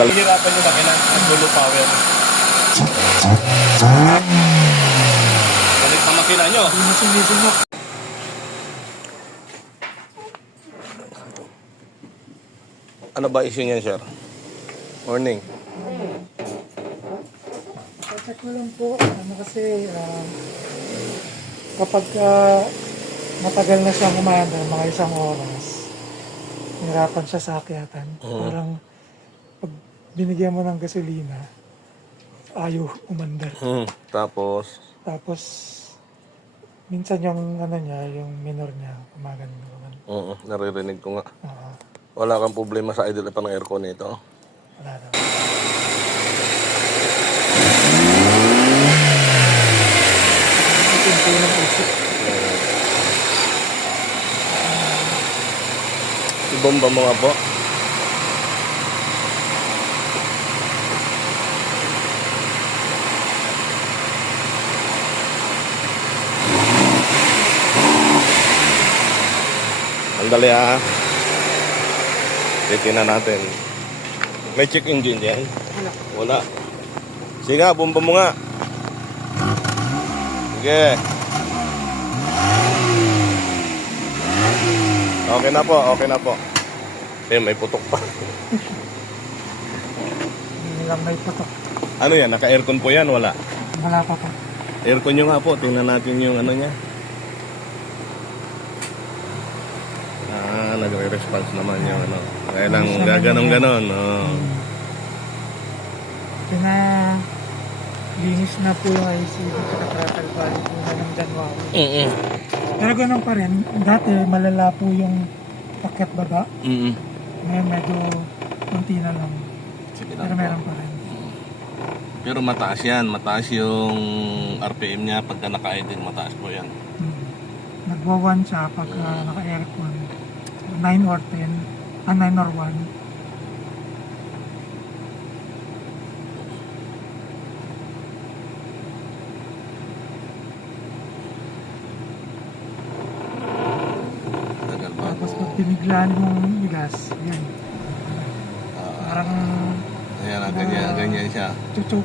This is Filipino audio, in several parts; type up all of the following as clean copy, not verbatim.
Hirapan yung makina, ang dulo power. Balik na makina nyo. Ano ba issue niyan, sir? Morning. Check ko lang po, kasi kapag matagal na siya kumanda, mga isang oras, hirapan siya sa akyatan. Parang pag binigyan mo ng gasolina, ayaw umandar. Tapos, minsan yung niya, yung minor niya, kumagano naman. naririnig ko nga. Wala kang problema sa idle pa ng aircon nito? Wala na. Ibomba mo nga po. Andali ha. Titignan natin. May check engine yan? Wala. Sige nga, bomba mo nga. Sige. Okay na po, okay na po. May putok pa. Hindi lang may putok. Ano yan? Naka-aircon po yan? Wala? Wala pa pa. Aircon nyo nga po. Tingnan natin yung ano niya. Nagre-response naman yung ano. Kaya lang gaganong-ganon. Linis na po yung IC dito sa throttle body po na ng January. Pero ganun pa rin. Dati malala po yung paket baba. Ngayon medyo konti na lang. Pero meron pa rin. Pero mataas yan. Mataas yung RPM niya. Pagka naka-idle, mataas po yan. Nagwa-1 siya pagka naka-aircon. 9 or 10. 9 or 1. Tapos pag piniglaan yung bigas, yan. Parang ayan, ganyan siya. chuchuk.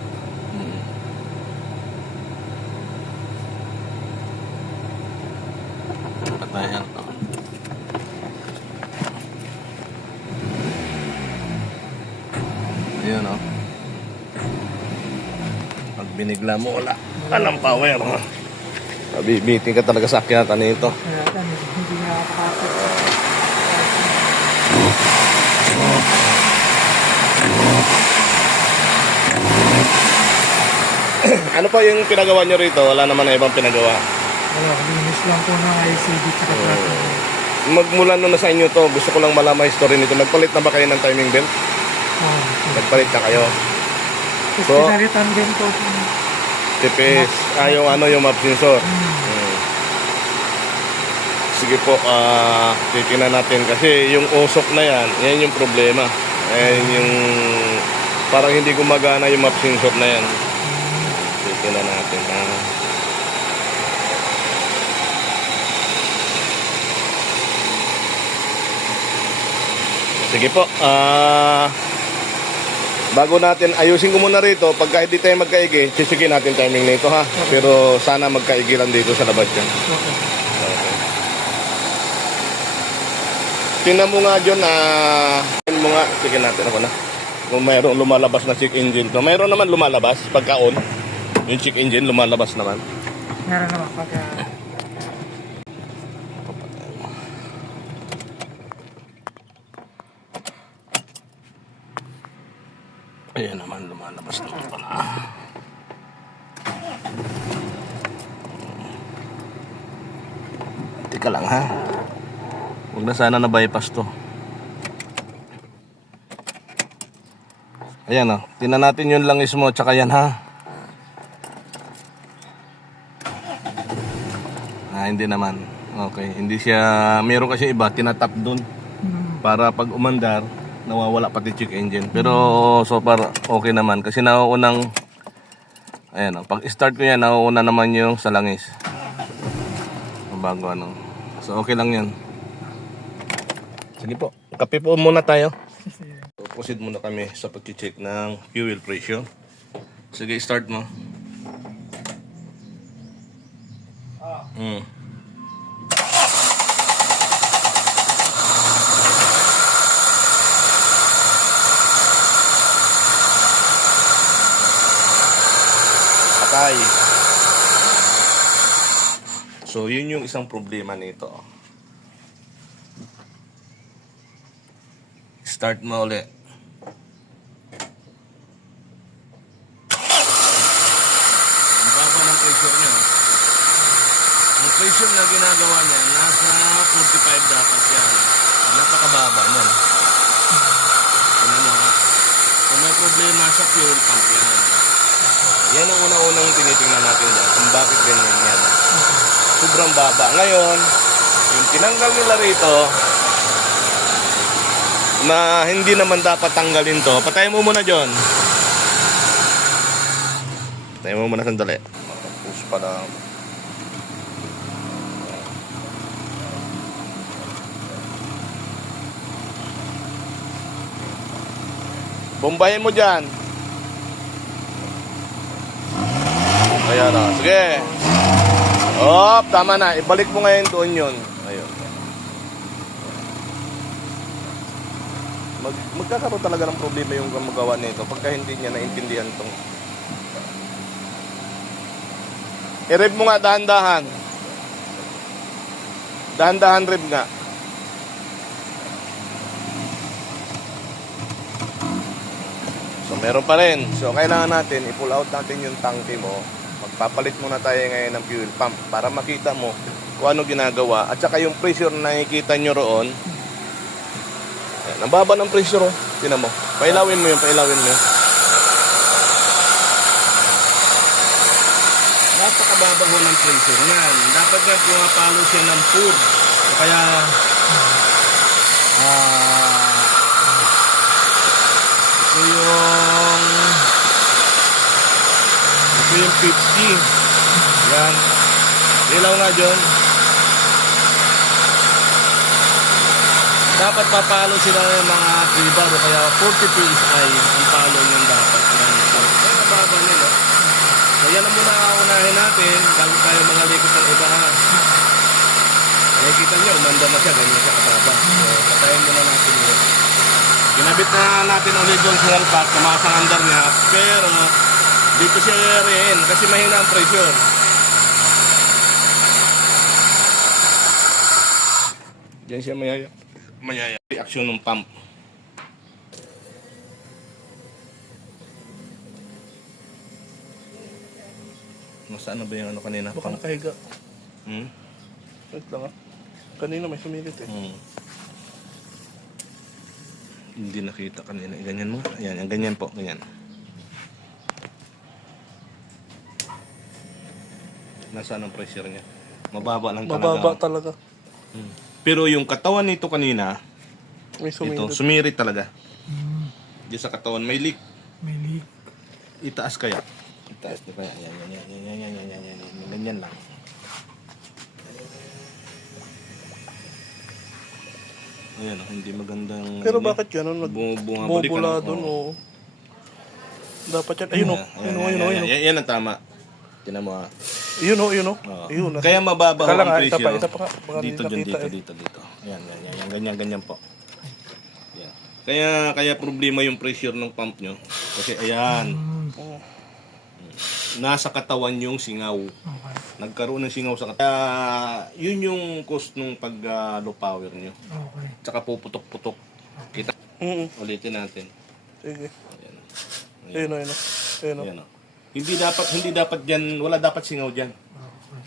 Patayan to. Ayan o. Pag binigla mo, wala. Walang power. Mabibiting ka talaga sa akyatan nito. Kaya hindi nakakapasok. Ano pa yung pinagawa nyo rito? Wala naman na ibang pinagawa. Wala, linis lang po ng ICD sa throttle. Magmula nung nasa inyo to, gusto ko lang malaman history nito. Nagpalit na ba kayo ng timing belt? Nagpalit na kayo. So, pinalitan din po. TPS. Yung ano, yung map sensor. Sige po, titignan natin. Kasi yung usok na yan yung problema. Yung parang hindi gumagana yung map sensor na yan. Titignan natin. Sige po, bago natin, ayusin ko muna rito. Pagka hindi tayo magkaigi, sisikin natin timing nito ha. Pero sana magkaigi lang dito sa labas yan. Okay. Tingnan mo nga John, mo nga, sige natin ako na. Kung mayroong lumalabas na check engine to. Mayroon naman lumalabas pagka on. Yung check engine lumalabas naman. Meron naman pagka... Ayan naman, lumalabas naman pala. Teka lang ha. Huwag na sana na bypass to. Ayan o. Tingnan natin yung langis mo tsaka yan ha. Hindi naman. Okay. Hindi siya, meron kasi iba, tinatap dun. Para pag umandar, nawawala pati check engine. Pero so far okay naman. Kasi nauunang, ayan o. Pag start ko yan, nauuna naman yung sa langis. Bago ano. So okay lang yan. Sige po. Kape po muna tayo. proceed muna kami sa pag-check ng fuel pressure. Sige, start mo. Patay. So, yun yung isang problema nito. Start mo ulit. Ang baba ng pressure niya. Ang pressure na ginagawa niya, nasa 45 dapat yan. Napakababa niyan. Tingnan mo ha. Kung may problema sa fuel pump yan. Yan ang unang-unang tinitingnan natin dyan kung bakit ganyan yan. Sobrang baba. Ngayon, yung tinanggal nila rito, na hindi naman dapat tanggalin to. Patayin mo muna, John. Patayin mo muna sandali. Matapos pa lang. Bombayin mo dyan. Ayan na. Sige. Op, tama na. Ibalik mo ngayon doon yun. Ayun. Magkakaroon talaga ng problema yung magawa nito pagka hindi niya naintindihan itong. I-rev mo nga dahan-dahan. Dahan-dahan rev nga. So meron pa rin. So kailangan natin i-pull out natin yung tangke mo. Magpapalit muna tayo ngayon ng fuel pump para makita mo kung ano ginagawa at saka yung pressure na nakikita nyo roon. Ayan, ang baba ng pressure, oh. Tinan mo. Pailawin mo yung pailawin mo. Napakababa ho ng pressure niyan. Dapat nga pumapalo siya ng food. Kaya ito yung 50. Yan. Ilaw nga, John. Dapat papalo sila ng mga 3 bar o kaya 40 PSI ang palo nyo dapat. Yan. Kaya nababa nyo, no? So yan ang muna unahin natin bago tayo mga likot ng iba, ha? Nakikita nyo, umanda na siya, ganyan siya kababa. So patayin muna natin yun. Ginabit na natin ulit doon sa halpak, tumasang andar niya, pero dito siya rin kasi mahina ang pressure. Diyan siya mayaya reaction ng pump. Nasaan na ba yung ano kanina? Baka nakahiga. Hmm? Wait lang, kanina may sumilit eh. Hindi nakita kanina. Ganyan mo. Ayan, yung ganyan po. Ganyan. Nasaan ang pressure niya? Mababa lang talaga. Mababa talaga. Pero yung katawan nito kanina, May ito, sumilit. sumirit talaga. Diyan sa katawan, may leak. May leak. Itaas kaya? Itaas na kaya? Yan. Ganyan lang. Ayan, hindi magandang. Pero bakit gano'n? Bumubula doon, oo. Dapat yan. Ayun o. Ayun o. Yan ang tama. Tinan mo ha. Yun o. Oo. Kaya mababa Kala ang nga, pressure. isa pa. Baka Dito, hindi nakita dito. Ayan. Ganyan po. Yan. Kaya problema yung pressure ng pump nyo. Kasi ayan. Nasa katawan yung singaw. Okay. Nagkaroon ng singaw sa katawan. Kaya yun yung cost nung pag low power nyo. Okay. Tsaka puputok-putok. Kita. Ulitin natin. Sige. Ayan. Ayun o. Ayan o. Hindi dapat diyan, wala dapat singaw diyan.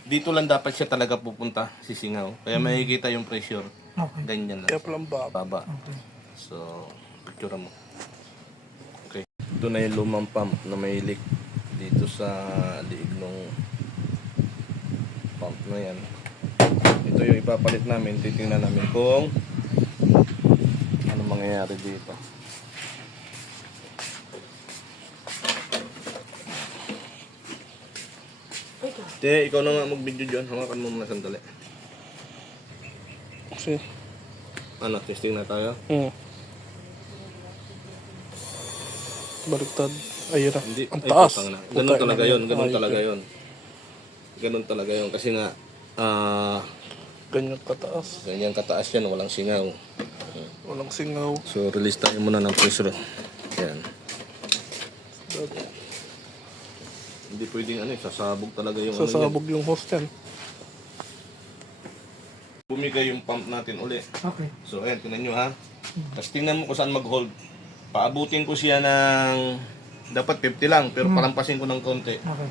Dito lang dapat siya talaga pupunta si singaw. Kaya makikita yung pressure. Okay. Ganyan lang. Kaya palang Baba. Okay. So, picture mo. Okay. Ito na yung lumang pump na may leak dito sa liig ng pump na yan. Ito yung ipapalit namin. Titingnan namin kung ano mangyayari dito. Te, ikaw na nga mag-video dyan. Hawakan mo muna sandali. Sige. Ano, testing na tayo? Baliktad. Ay, yun. Hindi. Ang Ay, taas. putang na. Ganun talaga yun. Ganun Ay, talaga yun. Ganun talaga yun. Kasi nga, Ganyan kataas. ganyan kataas yan. Walang singaw. Walang singaw. So, release tayo muna ng pressure. Yan. Hindi pwedeng sasabog talaga yung Sasabog yung hose yan. Bumigay yung pump natin uli. Okay. So, ayan, tingnan nyo ha. Tapos tingnan mo kung saan mag-hold. Paabutin ko siya ng dapat 50 lang, pero palampasin ko ng konti. Okay.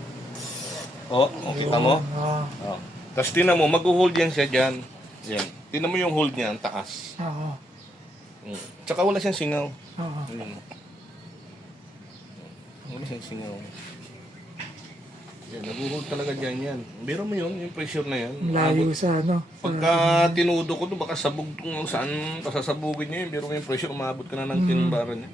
Oh, kita mo? Ah, Oh. Tapos tingnan mo, mag-hold yan siya dyan. Yan. Tingnan mo yung hold niya, ang taas. oo. Tsaka wala siyang singaw. Oo. Ayun. Wala siyang singaw. Yan, nag-hold talaga dyan yan. Biro mo yun, yung pressure na yan. Layo sa ano. Pagka tinudo ko to, baka sabog kung saan pasasabugin niya yun. Pero yung pressure, umabot ka na ng tinbaran niya.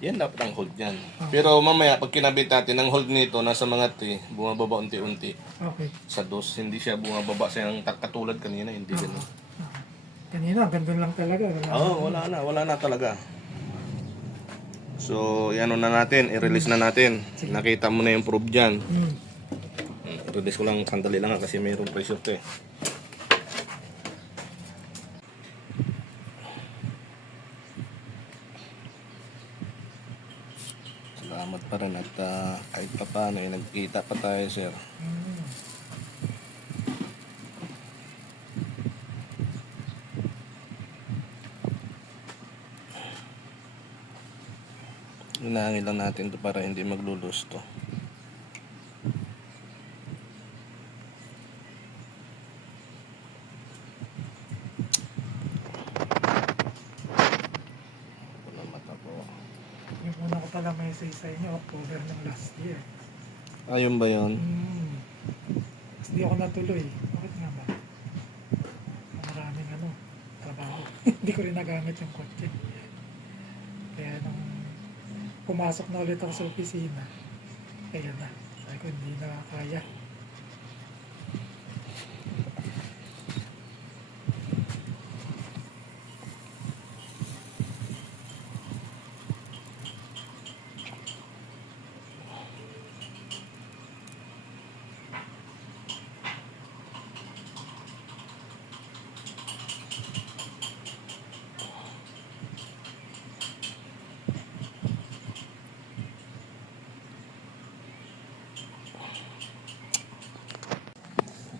Yan dapat ang hold niyan. Pero mamaya, pag kinabit natin, ang hold nito, nasa mga bumababa unti-unti. Okay. Sa dos, hindi siya bumababa sa yung katulad kanina, hindi ganun. Kanina, ganda lang talaga. Oo, wala na talaga. So, yan na natin, i-release na natin. Nakita mo na yung probe dyan. I-release ko lang, sandali lang kasi mayroong pressure to eh. Salamat pa rin at kahit pa paano nagkita pa tayo, sir. Hinahangin lang natin to para hindi maglulus to. Wala mata po. Yung una ko pala message sa inyo, October ng last year. Ayun ba yun? Tapos di ako natuloy. Bakit nga ba? Maraming trabaho. Hindi ko rin nagamit yung kotse. Kaya nung pumasok na ulit ako sa opisina, kaya na. Sabi ko, hindi na kaya.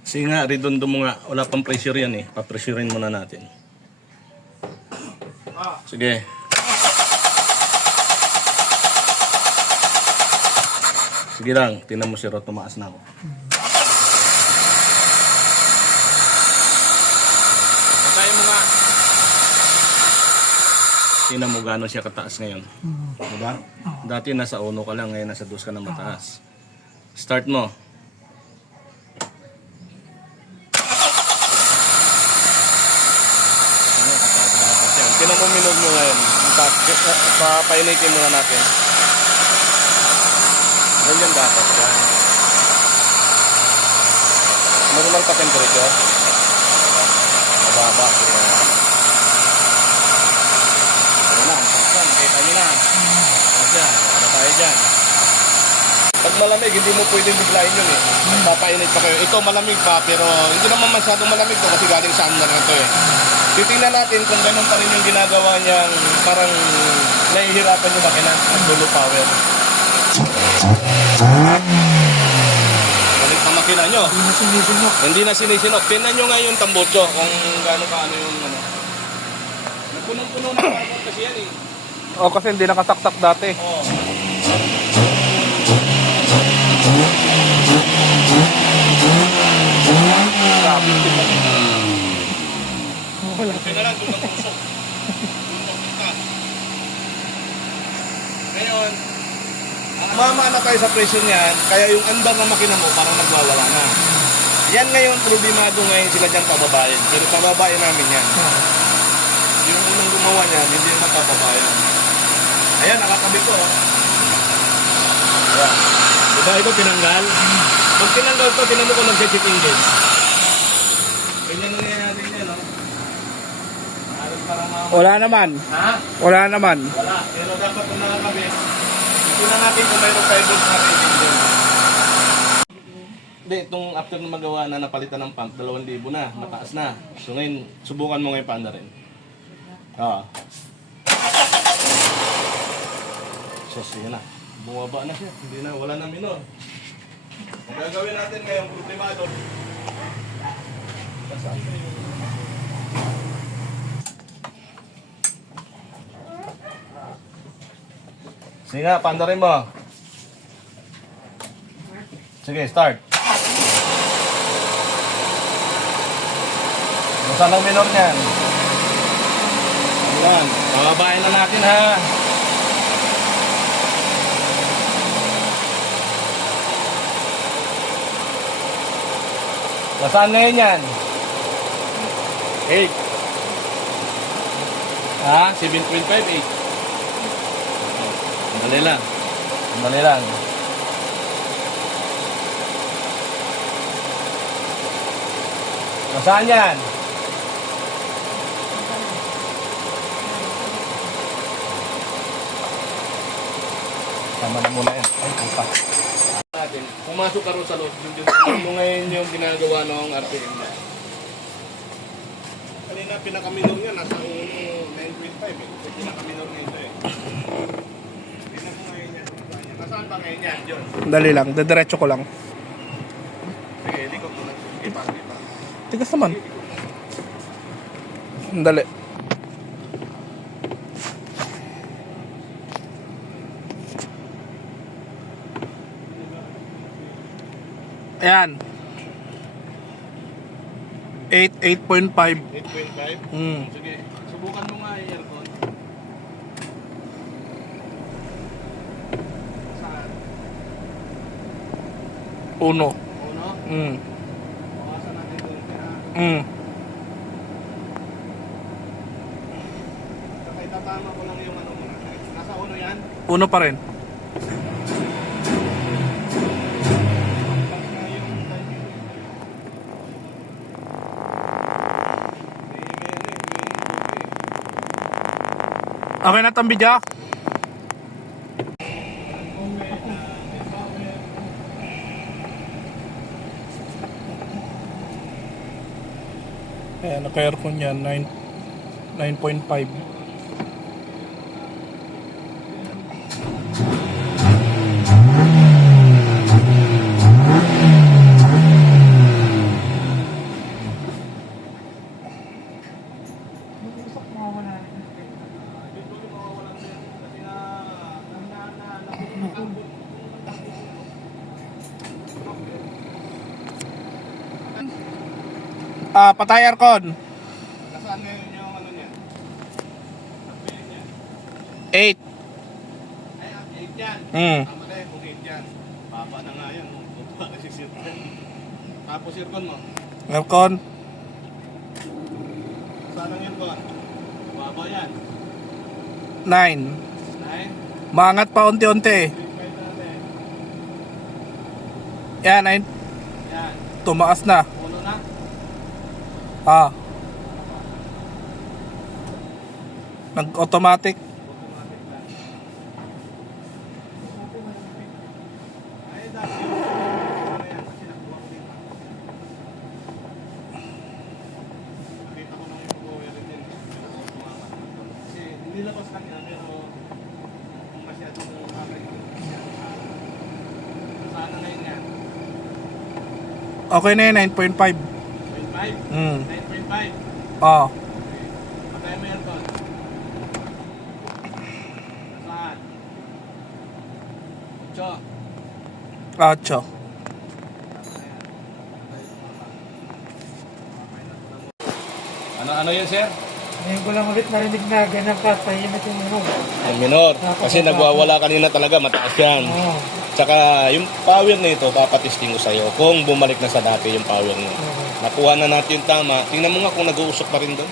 Kasi nga, redondo mo nga. Wala pang pressure yan eh. Papressurein muna natin. Sige. Sige lang. Tingnan mo si Ro, tumaas na ako. Patayin mo nga. Tingnan mo gano'n siya kataas ngayon. Diba? Dati nasa 1 ka lang, ngayon nasa 2 ka na mataas. Start mo. Tinan mo minog nyo ngayon. Papainitin muna natin. Ganyan dapat yan. Normal pa temperature. Mababa. Ayan na, saksan. Nakita nyo na. Ayan, ano tayo dyan. Pag malamig, hindi mo pwedeng biglayin yun eh. Papainit pa kayo. Ito malamig pa, pero hindi naman masyadong malamig to kasi galing sa under na to eh. Titingnan natin kung ganun pa rin yung ginagawa niyang parang nahihirapan yung makina at low power. Balik ang makina nyo. Hindi na sinisinok. Hindi na sinisinok. Tingnan nyo nga yung tambotso kung gano'n kaano yung ano. Nagpunong-puno na parang kasi yan eh. O, kasi hindi nakasaksak dati. Oo. Grabe. Wala. Okay na lang, doon ang usok. Ngayon, mama na tayo sa presyo niyan, kaya yung andar na makina mo parang nagwawala na. Yan ngayon, problemado ngayon sila dyan pababayan. Pero pababayan namin yan. Yung unang gumawa niyan, hindi naman pababayan. Ayan, nakakabit ko. Ayan. Diba ito tinanggal? Pag tinanggal to, tinan mo kung nag-check engine. Ganyan nangyayari niya, no? Halos parang Wala naman. Ha? Wala naman. Wala. Pero dapat kung nakakabit, ito na natin kung mayroong 5 volts na engine. Hindi, itong after na magawa na napalitan ng pump, 2,000 na, mataas na. So ngayon, subukan mo ngayon paanda rin. So, sige na. Bumaba na siya. Hindi na, wala na minor. Ang gagawin natin ngayon, problemado. Saan ba yung... Sige nga, paanda rin mo. Sige, start. Saan ang minor niyan? Ayan, pababain na natin ha. Nasaan ngayon yan? 8. Ha? 7.5, 8. Sandali lang. Sandali lang. Nasaan yan? Tama na muna yan. Ay, puta. Natin, pumasok ka rin sa loob. Yung ngayon yung ginagawa ng RPM na. Kanina pinakaminor niya, nasa 9.5 eh. Pinakaminor na ito eh. Tingnan mo ngayon yan. Nasaan ba ngayon yan, John? Dali lang, dediretso ko lang. Sige, likot mo na. Ipa. Tigas naman. Dali. Ayan. 8.5. 8.5? Sige, subukan mo nga yung aircon. Saan? Uno. Uno? Bawasan natin doon. Saka itatama ko lang yung ano muna. Nasa uno yan? Uno pa rin. Okay na itong video? Ayan, naka-aircon yan, 9.5. Patay aircon. Nasaan ngayon yung ano niya? 8. Ay, 8 yan. Tama na yun, kung 8 yan. Papa na nga yan. Papa kasi sirkon. Tapos sirkon mo. Aircon. Saan ang aircon? Baba yan. 9. 9. Maangat pa unti-unti. 3.5 natin. Yan, 9. Yan. Tumaas na. Uno na. Nag-automatic. Automatic na. Ay, dati yung ano yan, kasi nakuha ko dito. Nakita ko nang yung pag-uwi din. Kasi nilabas lang yan, pero kung masyadong kakay ko. Saan na ngayon yan? Okay na yun, 9.5. 9.5? 9.5? Patay mo yan doon. Saan? 8. 8. Ano yan, sir? Ngayon ko lang ulit narinig na ganyan ka, tahimik yung ano. Yung minor. Kasi nagwawala kanina talaga, mataas yan. Oo. Tsaka yung power na ito, papatesting ko sa'yo kung bumalik na sa dati yung power mo. Nakuha na natin yung tama. Tingnan mo nga kung nag-uusok pa rin doon.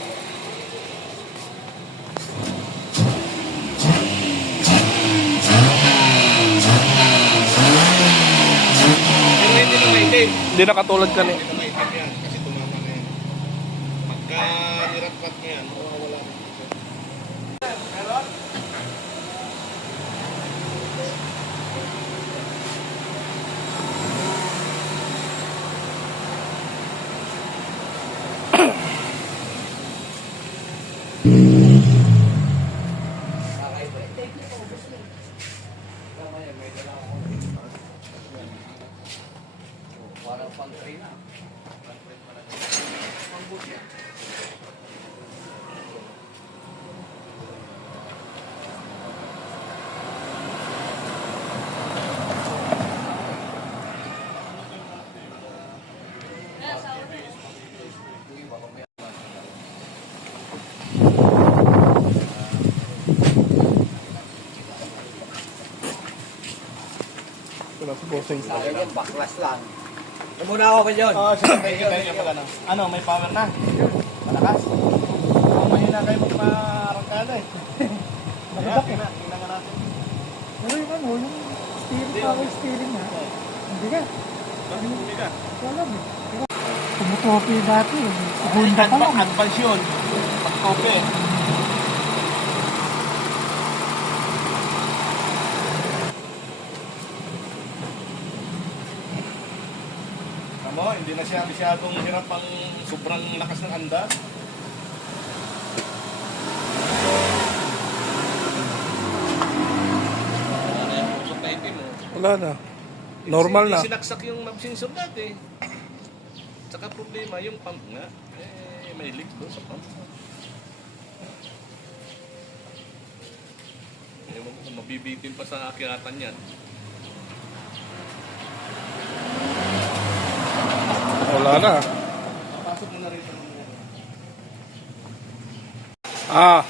Hindi na maitim. Hindi na katulad kanina. Hindi na maitim yan kasi tumama na yan. Pagka nirakpat mo yan, mawawala na. Bossing. Ganyan, baklas lang. Ito muna ako kayo. Oo, sige, thank you pag ano. Ano, may power na? Malakas? Kung mahina kayo magparangkada eh. Mabigat eh. Tingnan nga natin. Pero yung ano, yung steering, power steering na. Ang bigat. Bakit bumigat? Ito alam eh. Pero tumutopi dati eh. Honda pa lang. Advance yun. Pag-tope. Ano, hindi na siya masyadong hirap ang sobrang lakas ng anda. Wala na. Normal na. Hindi sinaksak yung knob sensor dati. Tsaka problema yung pump nga. May leak doon sa pump. Ewan ko kung mabibitin pa sa akiratan yan. Wala na. Pasok mo na rin sa mga. Ah.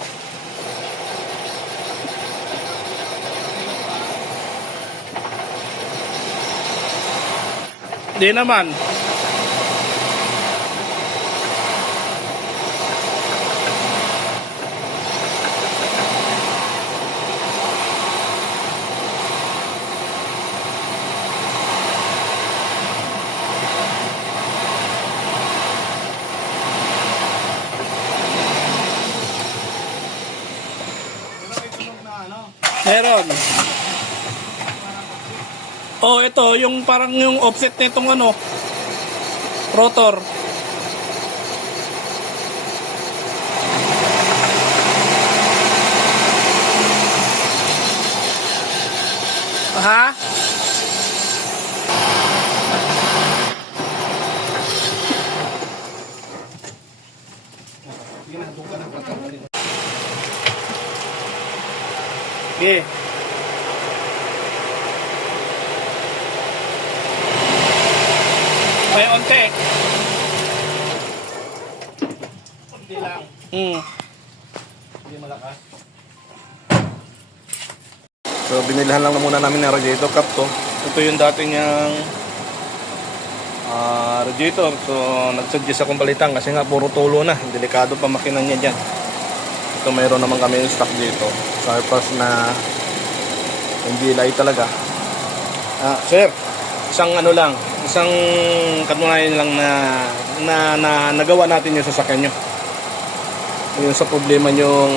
Hindi naman. Meron. Oh, ito yung parang yung offset nitong ano, rotor. Ha? Okay. May onte. Hindi lang. Hindi malakas. So binilhan lang muna namin ng radiator cap to. Ito yung dati niyang radiator. So nagsuggest akong palitan kasi nga puro tulo na. Delikado pa makina niya dyan. Ito mayroon naman kami yung stock dito. Surplus na hindi light talaga. Sir, isang ano lang, isang katunayan lang na nagawa natin yung sasakyan nyo. Yung sa problema yung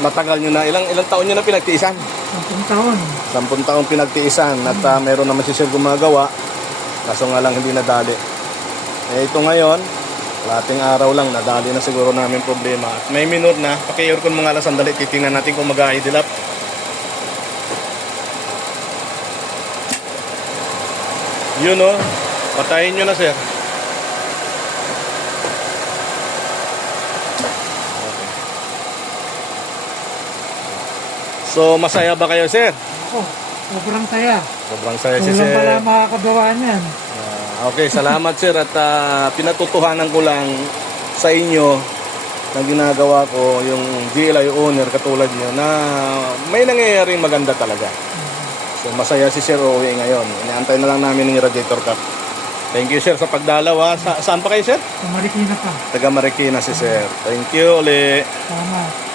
matagal nyo na, ilang taon nyo na pinagtiisan? 10 taon. 10 taon pinagtiisan at meron naman si sir gumagawa, kaso nga lang hindi nadali. Ito ngayon, lating araw lang, nadali na siguro namin problema. At may minute na, paki-aircon mo nga lang sandali, titingnan natin kung mag-idle up. Yun o, patayin nyo na sir. So, masaya ba kayo, sir? Ako, sobrang saya. Sobrang saya si Kulang sir. pala makakagawa niyan. Okay, salamat sir. At pinatutuhanan ko lang sa inyo na ginagawa ko yung GLI owner katulad nyo na may nangyayaring maganda talaga. So, masaya si Sir Owe ngayon. Inaantay na lang namin ng radiator cap. Thank you, sir, sa pagdalaw. Saan pa kayo, sir? Sa Marikina pa. Taga Marikina si sir. Thank you, uli. Tama.